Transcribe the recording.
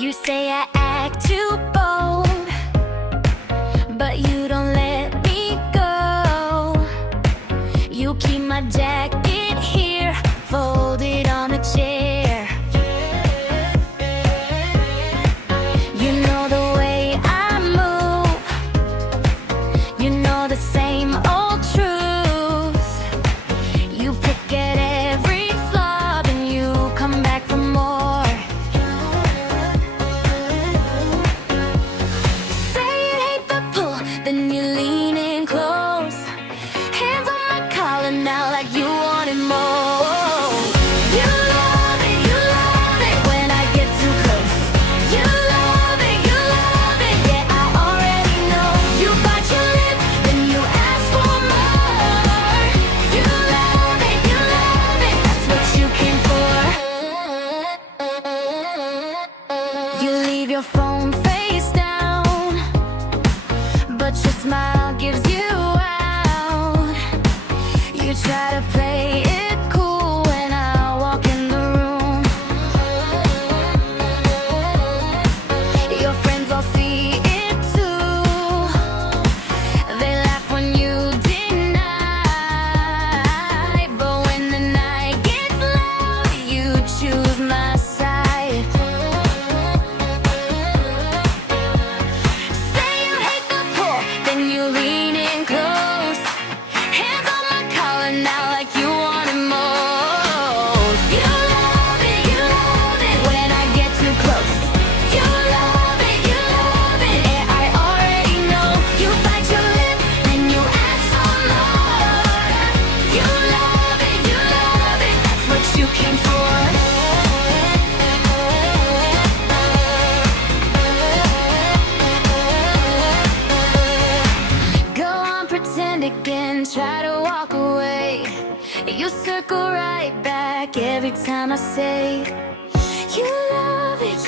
You say I act too bold, but you don't let me go. You keep my jacket here, folded on a chair. You know the way I move, you know the same old truth. You pick at every flaw, then you come back for more. Say you hate the pull, then you lean in close. Hands on my collar now like you wanted more. You love it when I get too close. You love it, yeah, I already know. You bite your lip, then you ask for more. You love it, that's what you came for. You leave your phone face down, but your smile gives you out. You try to play it cool when I walk in the room. Your friends all see it too. They laugh when you deny, but when the night gets loud, you choose my side. Say you hate the pull, then you lean in close. Hands on my collar now like you wanted most. You love it when I get too close. You love it, yeah, I already know. You bite your lip, then you ask for more. You love it, that's what you came for. Go on, pretend again, try to walk away. You circle right back every time I say you love it,